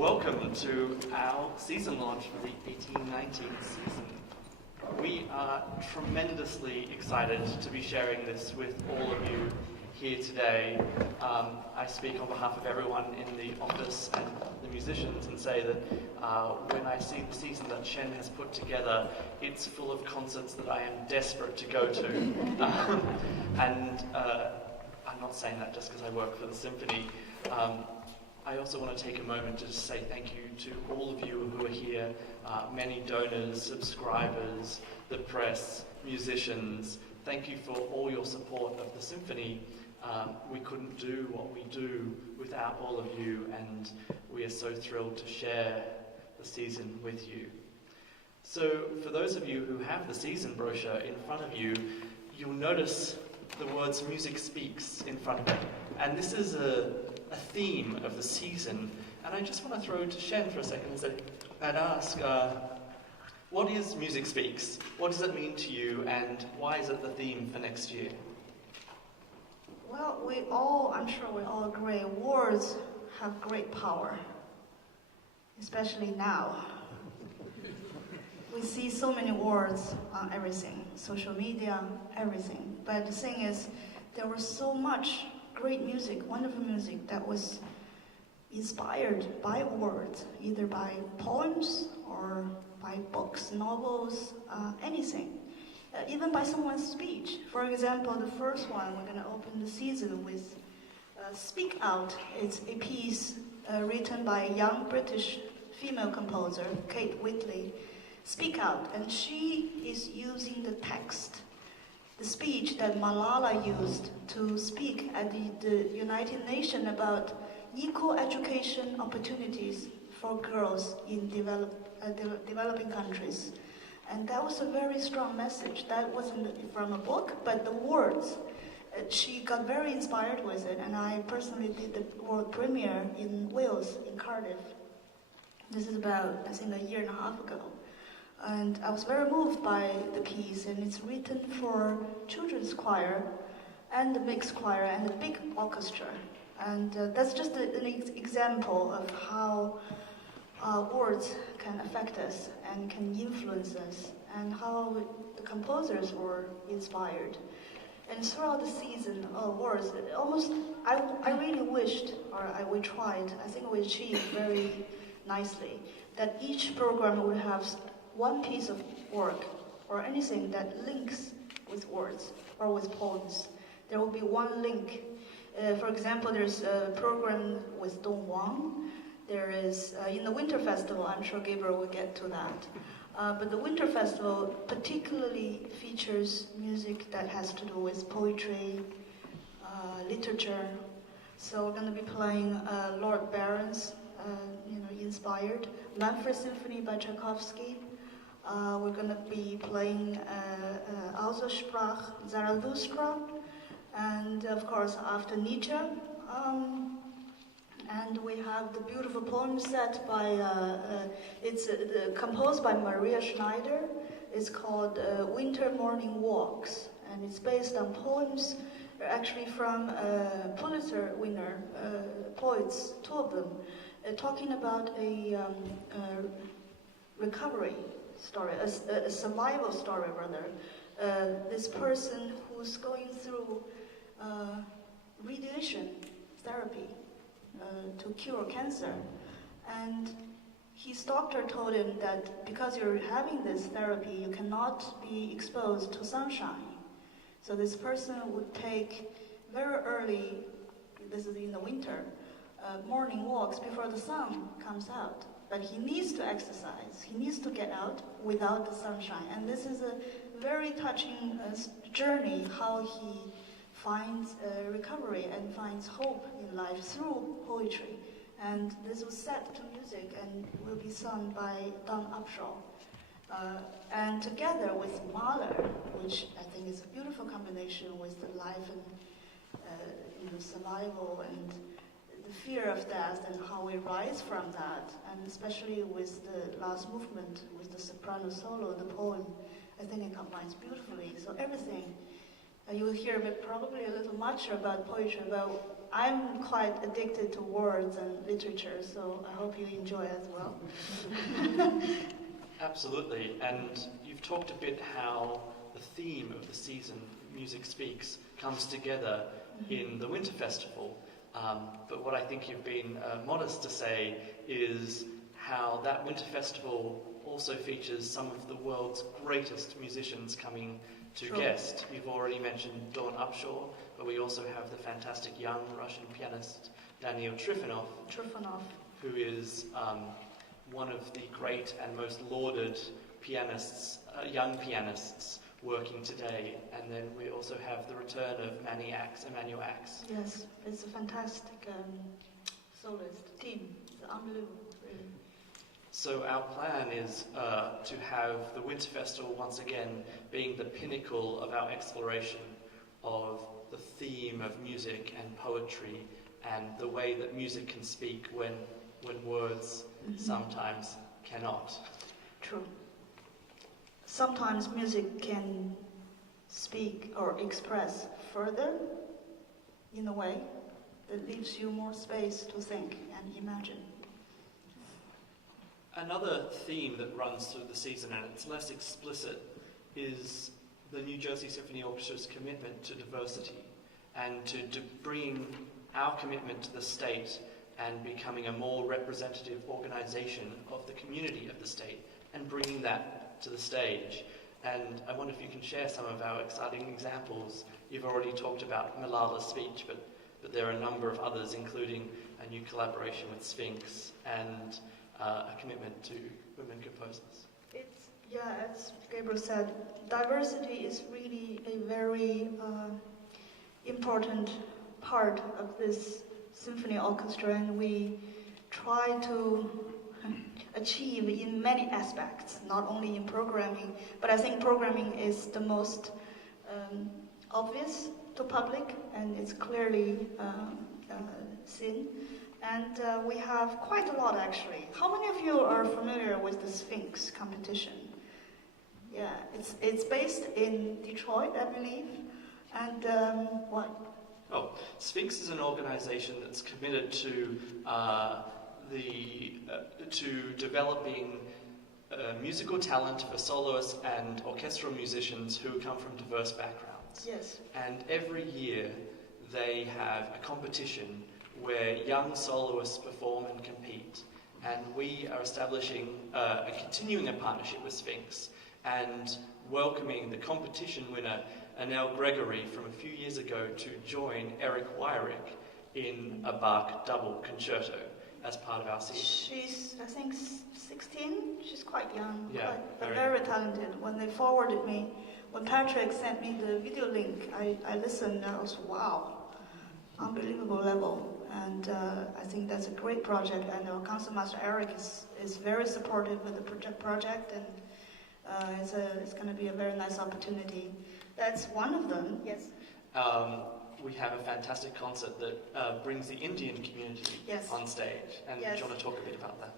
Welcome to our season launch for the 18-19 season. We are tremendously excited to be sharing this with all of you here today. I speak on behalf of everyone in the office and the musicians and say that when I see the season that Xian has put together, it's full of concerts that I am desperate to go to. And I'm not saying that just because I work for the symphony. I also want to take a moment to just say thank you to all of you who are here, many donors, subscribers, the press, musicians. Thank you for all your support of the symphony. We couldn't do what we do without all of you, and we are so thrilled to share the season with you. So for those of you who have the season brochure in front of you, you'll notice the words "Music Speaks" in front of it. And this is a theme of the season. And I just want to throw to Xian for a second and ask, what is Music Speaks? What does it mean to you, and why is it the theme for next year? Well, I'm sure we all agree, words have great power, especially now. We see so many words on everything, social media, everything. But the thing is, there was so much great music, wonderful music that was inspired by words, either by poems or by books, novels, anything. Even by someone's speech. For example, the first one, we're going to open the season with Speak Out. It's a piece written by a young British female composer, Kate Whitley. Speak Out, and she is using the text, the speech that Malala used to speak at the United Nations about equal education opportunities for girls in developing countries. And that was a very strong message. That wasn't from a book, but the words. She got very inspired with it, and I personally did the world premiere in Wales, in Cardiff. This is about, I think, a year and a half ago. And I was very moved by the piece, and it's written for children's choir, and the mixed choir, and the big orchestra. And that's just an example of how words can affect us and can influence us, and how the composers were inspired. And throughout the season of words, I really wished, or we tried, I think we achieved very nicely, that each program would have one piece of work or anything that links with words or with poems. There will be one link. For example, there's a program with Dong Wang. There is, in the Winter Festival, I'm sure Gabriel will get to that. But the Winter Festival particularly features music that has to do with poetry, literature. So we're going to be playing Lord Byron's, inspired, Manfred Symphony by Tchaikovsky. We're going to be playing Also sprach Zarathustra, and of course after Nietzsche. And we have the beautiful poem set by, it's composed by Maria Schneider. It's called Winter Morning Walks, and it's based on poems actually from Pulitzer winner poets, two of them, talking about a recovery story, a survival story rather. This person who's going through radiation therapy to cure cancer, and his doctor told him that because you're having this therapy, you cannot be exposed to sunshine. So this person would take very early, this is in the winter, morning walks before the sun comes out. But he needs to exercise, he needs to get out without the sunshine. And this is a very touching journey, how he finds recovery and finds hope in life through poetry. And this was set to music and will be sung by Don Upshaw. And together with Mahler, which I think is a beautiful combination with the life and survival and the fear of death and how we rise from that, and especially with the last movement, with the soprano solo, the poem, I think it combines beautifully. So everything, you will hear probably a little much about poetry, about I'm quite addicted to words and literature, so I hope you enjoy as well. Absolutely, and you've talked a bit how the theme of the season, Music Speaks, comes together in the Winter Festival. But what I think you've been modest to say is how that Winter Festival also features some of the world's greatest musicians coming to guest. You've already mentioned Dawn Upshaw, but we also have the fantastic young Russian pianist Daniil Trifonov, who is one of the great and most lauded pianists, young pianists working today. And then we also have the return of Emmanuel Axe. Yes, it's a fantastic soloist team. It's unbelievable, really. So our plan is to have the Winter Festival once again being the pinnacle of our exploration of the theme of music and poetry and the way that music can speak when words sometimes cannot. True. Sometimes music can speak or express further in a way that leaves you more space to think and imagine. Another theme that runs through the season, and it's less explicit, is the New Jersey Symphony Orchestra's commitment to diversity and to bringing our commitment to the state and becoming a more representative organisation of the community of the state and bringing that to the stage. And I wonder if you can share some of our exciting examples. You've already talked about Malala's speech, but there are a number of others, including a new collaboration with Sphinx and a commitment to women composers. As Gabriel said, diversity is really a very important part of this symphony orchestra, and we try to achieve in many aspects, not only in programming, but I think programming is the most obvious to public, and it's clearly seen. And we have quite a lot, actually. How many of you are familiar with the Sphinx competition? Yeah, it's based in Detroit, I believe. And what? Oh, Sphinx is an organisation that's committed to to developing musical talent for soloists and orchestral musicians who come from diverse backgrounds. Yes. And every year they have a competition where young soloists perform and compete. And we are establishing continuing a partnership with Sphinx and welcoming the competition winner, Annelle Gregory, from a few years ago to join Eric Wyrick in a Bach double concerto as part of our season. She's, I think, 16. She's quite young, yeah, but very talented. When they forwarded me, when Patrick sent me the video link, I listened and I was, wow, unbelievable level. And I think that's a great project. And our concertmaster Eric is very supportive with the project, and it's going to be a very nice opportunity. That's one of them. Yes. We have a fantastic concert that brings the Indian community on stage. And do you want to talk a bit about that?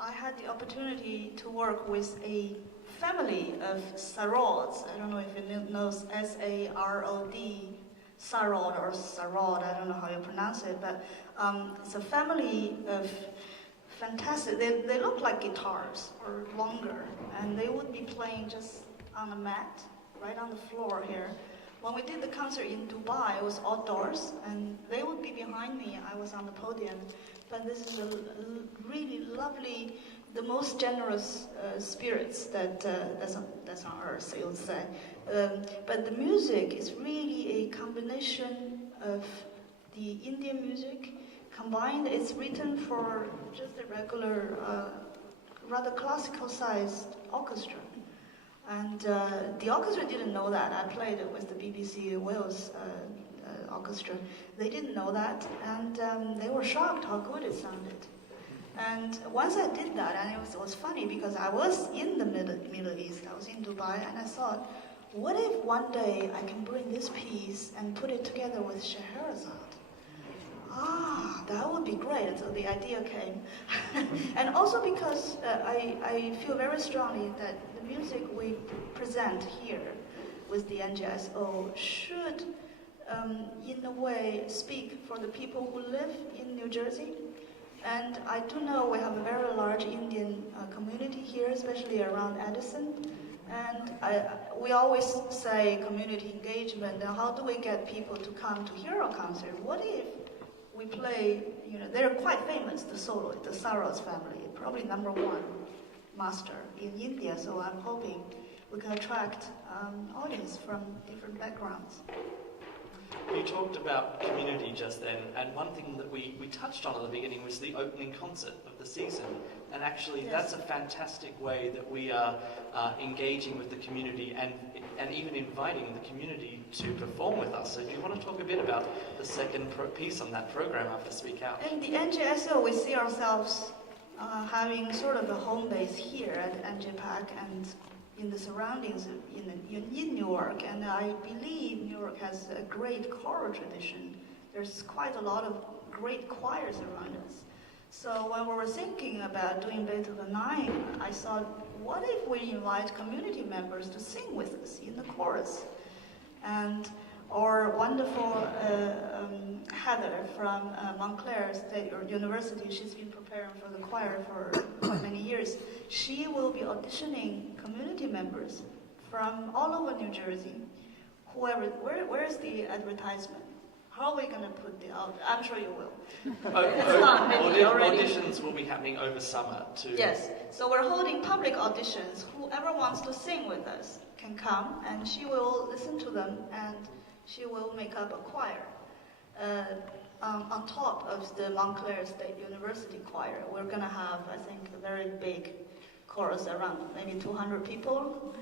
I had the opportunity to work with a family of sarods. I don't know if you know S-A-R-O-D. Sarod or Sarod, I don't know how you pronounce it, but it's a family of fantastic, they look like guitars or longer, and they would be playing just on a mat, right on the floor here. When we did the concert in Dubai, it was outdoors, and they would be behind me, I was on the podium, but this is a really lovely, the most generous spirits that's on earth, you would say. But the music is really a combination of the Indian music combined. It's written for just a regular, rather classical-sized orchestra. And the orchestra didn't know that. I played it with the BBC Wales orchestra. They didn't know that, and they were shocked how good it sounded. And once I did that, and it was funny because I was in the Middle East, I was in Dubai, and I thought, what if one day I can bring this piece and put it together with Scheherazade? That would be great. And so the idea came. And also because I feel very strongly that the music we present here with the NJSO should in a way, speak for the people who live in New Jersey. And I do know we have a very large Indian community here, especially around Edison. And we always say community engagement, and how do we get people to come to hear our concert? What if we play, they're quite famous, the soloist, the Saros family, probably #1 master in India, so I'm hoping we can attract audience from different backgrounds. You talked about community just then, and one thing that we touched on at the beginning was the opening concert of the season. And actually, yes, that's a fantastic way that we are engaging with the community and even inviting the community to perform with us. So do you want to talk a bit about the second piece on that program after Speak Out? In the NJSO, we see ourselves having sort of a home base here at NJPAC and in the surroundings in Newark, and I believe New York has a great choral tradition. There's quite a lot of great choirs around us. So when we were thinking about doing Beethoven 9, I thought, what if we invite community members to sing with us in the chorus? And our wonderful Heather from Montclair State University, she's been preparing for the choir for quite many years. She will be auditioning community members from all over New Jersey. Where's the advertisement? How are we going to put the out? I'm sure you will. Auditions will be happening over summer too. Yes, so we're holding public auditions. Whoever wants to sing with us can come, and she will listen to them, and she will make up a choir. On top of the Montclair State University choir, we're going to have, I think, a very big chorus, around maybe 200 people.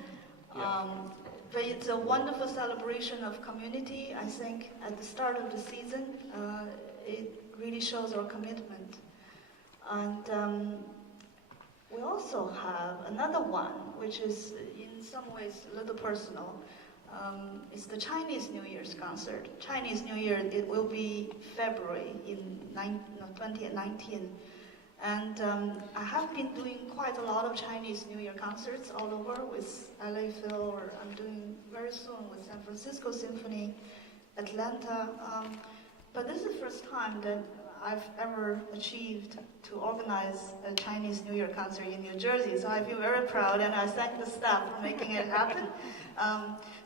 Yeah. But it's a wonderful celebration of community. I think at the start of the season, it really shows our commitment. And we also have another one, which is in some ways a little personal. It's the Chinese New Year's concert. Chinese New Year, it will be February in 2019. And I have been doing quite a lot of Chinese New Year concerts all over with LA Phil, or I'm doing very soon with San Francisco Symphony, Atlanta. But this is the first time that I've ever achieved to organize a Chinese New Year concert in New Jersey. So I feel very proud, and I thank the staff for making it happen.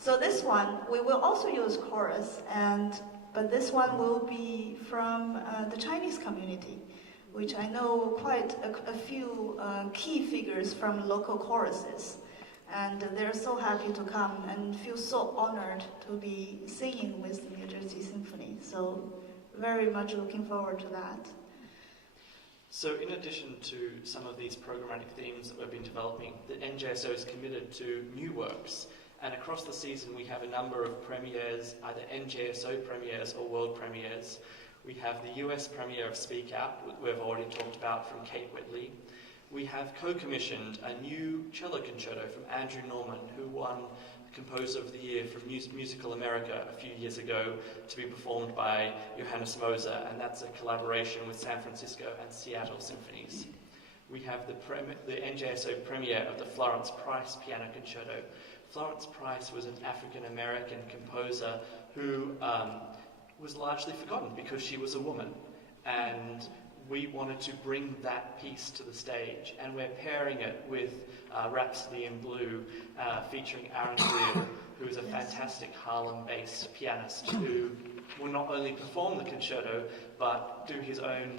So this one, we will also use chorus, but this one will be from the Chinese community, which I know quite a few key figures from local choruses. And they're so happy to come and feel so honored to be singing with the New Jersey Symphony. So very much looking forward to that. So in addition to some of these programmatic themes that we've been developing, the NJSO is committed to new works. And across the season we have a number of premieres, either NJSO premieres or world premieres. We have the US premiere of Speak Out, we've already talked about, from Kate Whitley. We have co-commissioned a new cello concerto from Andrew Norman, who won Composer of the Year from Musical America a few years ago, to be performed by Johannes Moser, and that's a collaboration with San Francisco and Seattle symphonies. We have the NJSO premiere of the Florence Price Piano Concerto. Florence Price was an African-American composer who was largely forgotten because she was a woman, and we wanted to bring that piece to the stage, and we're pairing it with Rhapsody in Blue, featuring Aaron Greer, who is a fantastic Harlem-based pianist who will not only perform the concerto, but do his own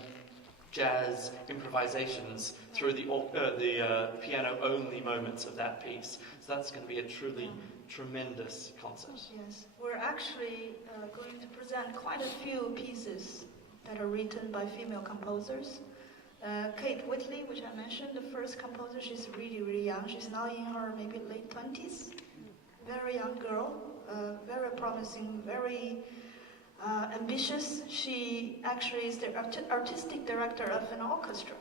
jazz improvisations through the piano-only moments of that piece. So that's going to be a truly tremendous concert. Yes, we're actually going to present quite a few pieces that are written by female composers. Kate Whitley, which I mentioned, the first composer, she's really, really young. She's now in her maybe late 20s. Very young girl, very promising, very ambitious. She actually is the artistic director of an orchestra.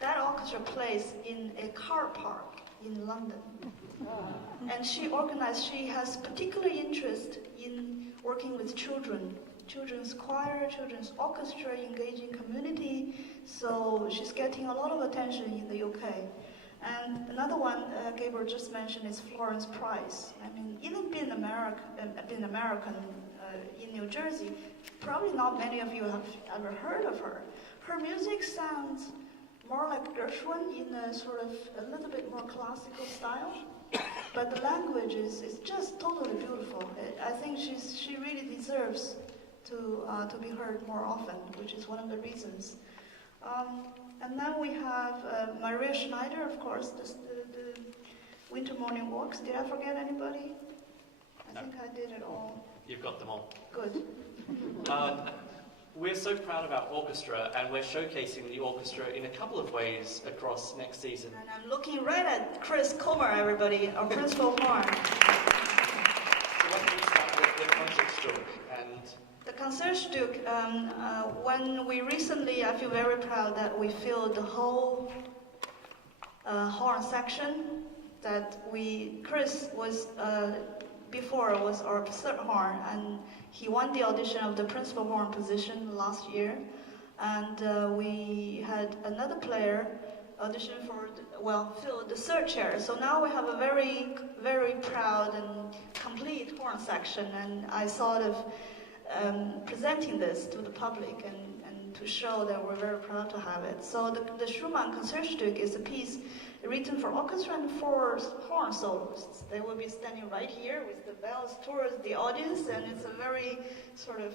That orchestra plays in a car park in London. And she has particular interest in working with children, children's choir, children's orchestra, engaging community. So she's getting a lot of attention in the UK. And another one Gabriel just mentioned is Florence Price. I mean, even being American in New Jersey. Probably not many of you have ever heard of her. Her music sounds more like Gershwin in a sort of a little bit more classical style, but the language is just totally beautiful. I think she really deserves to be heard more often, which is one of the reasons. And then we have Maria Schneider, of course, the Winter Morning Walks. Did I forget anybody? I think I did it all. You've got them all. Good. We're so proud of our orchestra, and we're showcasing the orchestra in a couple of ways across next season. And I'm looking right at Chris Comer, everybody, our principal horn. So why don't we start with the Concertstück and the Concertstück, when we recently, I feel very proud that we filled the whole horn section. Chris was before was our third horn, and he won the audition of the principal horn position last year. And we had another player audition for, fill the third chair. So now we have a very, very proud and complete horn section, and I thought of presenting this to the public and to show that we're very proud to have it. So the Schumann Concertstück is a piece written for orchestra and for horn soloists. They will be standing right here with the bells towards the audience, and it's a very sort of,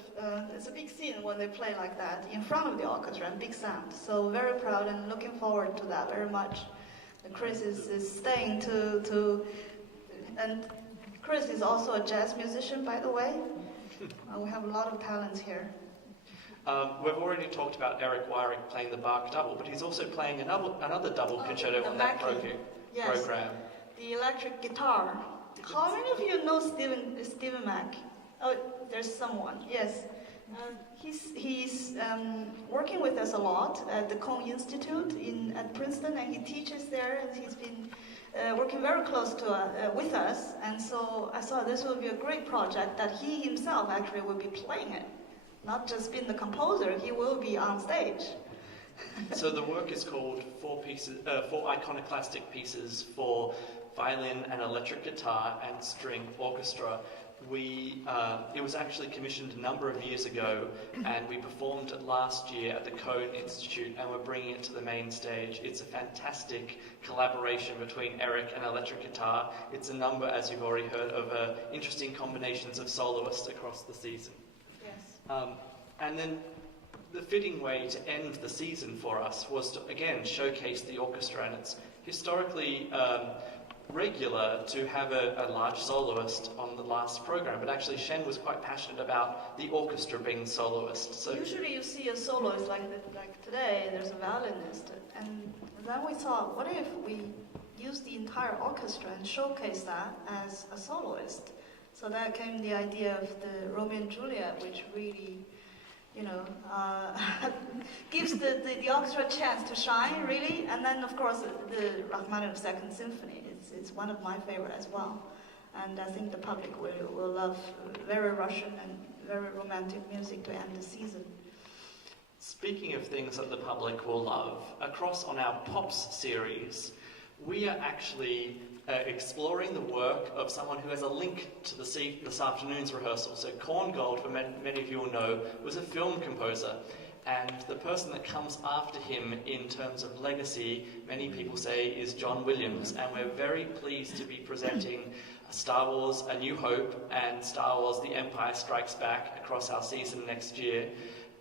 it's a big scene when they play like that in front of the orchestra and big sound. So very proud and looking forward to that very much. And Chris is staying and Chris is also a jazz musician, by the way. We have a lot of talents here. We've already talked about Eric Weirich playing the Bach double, but he's also playing another double concerto on that program. The electric guitar. How many of you know Stephen Mack? Oh, there's someone. Yes, he's working with us a lot at the Cone Institute at Princeton, and he teaches there, and he's been working very close with us. And so I thought this would be a great project that he himself actually will be playing it. Not just being the composer, he will be on stage. So the work is called Four Iconoclastic Pieces for Violin and Electric Guitar and String Orchestra. It was actually commissioned a number of years ago, and we performed it last year at the Cone Institute, and we're bringing it to the main stage. It's a fantastic collaboration between Eric and electric guitar. It's a number, as you've already heard, of interesting combinations of soloists across the season. And then the fitting way to end the season for us was to, again, showcase the orchestra. And it's historically regular to have a large soloist on the last program, but actually Xian was quite passionate about the orchestra being the soloist. So usually you see a soloist like today, there's a violinist. And then we thought, what if we use the entire orchestra and showcase that as a soloist? So that came the idea of the Romeo and Juliet, which really, gives the orchestra a chance to shine, really. And then, of course, the Rachmaninoff Second Symphony. It's one of my favorite as well. And I think the public will love very Russian and very romantic music to end the season. Speaking of things that the public will love, across on our Pops series, we are actually exploring the work of someone who has a link to this afternoon's rehearsal. So Korngold, for many of you will know, was a film composer, and the person that comes after him in terms of legacy, many people say, is John Williams, and we're very pleased to be presenting Star Wars A New Hope and Star Wars The Empire Strikes Back across our season next year,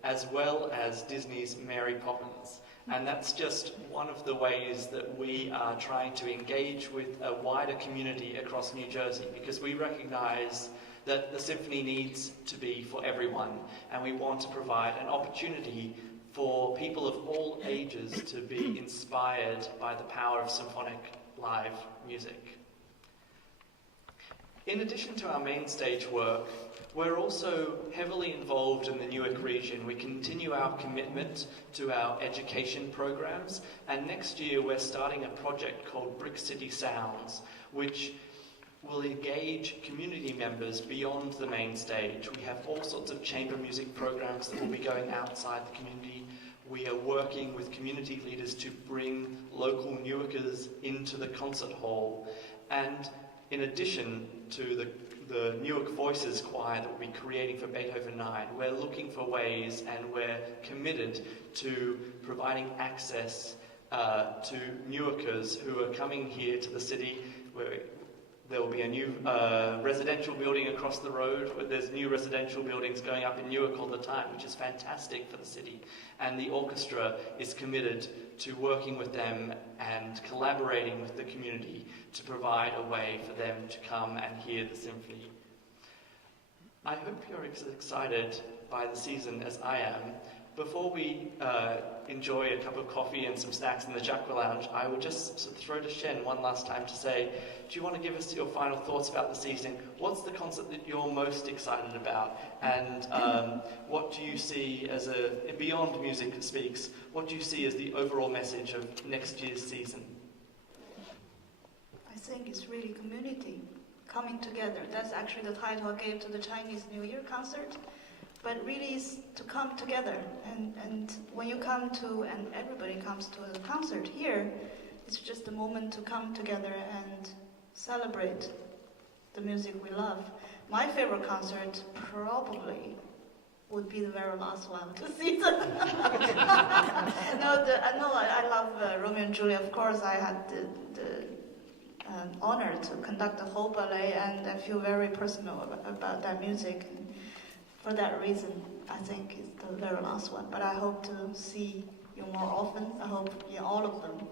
as well as Disney's Mary Poppins. And that's just one of the ways that we are trying to engage with a wider community across New Jersey, because we recognize that the symphony needs to be for everyone, and we want to provide an opportunity for people of all ages to be inspired by the power of symphonic live music. In addition to our main stage work, we're also heavily involved in the Newark region. We continue our commitment to our education programs, and next year we're starting a project called Brick City Sounds, which will engage community members beyond the main stage. We have all sorts of chamber music programs that will be going outside the community. We are working with community leaders to bring local Newarkers into the concert hall. And in addition to the the Newark Voices Choir that we'll be creating for Beethoven 9. We're looking for ways, and we're committed to providing access to Newarkers who are coming here to the city. There will be a new residential building across the road. There's new residential buildings going up in Newark all the time, which is fantastic for the city. And the orchestra is committed to working with them and collaborating with the community to provide a way for them to come and hear the symphony. I hope you're as excited by the season as I am. Before we enjoy a cup of coffee and some snacks in the Jacques Lounge, I will just throw to Xian one last time to say, do you want to give us your final thoughts about the season? What's the concert that you're most excited about? And what do you see as beyond Music Speaks, what do you see as the overall message of next year's season? I think it's really community coming together. That's actually the title I gave to the Chinese New Year concert. But really is to come together. And when you come to, and everybody comes to a concert here, it's just a moment to come together and celebrate the music we love. My favorite concert probably would be the very last one of the season. I love Romeo and Juliet. Of course, I had the honor to conduct the whole ballet, and I feel very personal about that music. And for that reason, I think it's the very last one. But I hope to see you more often. I hope in all of them.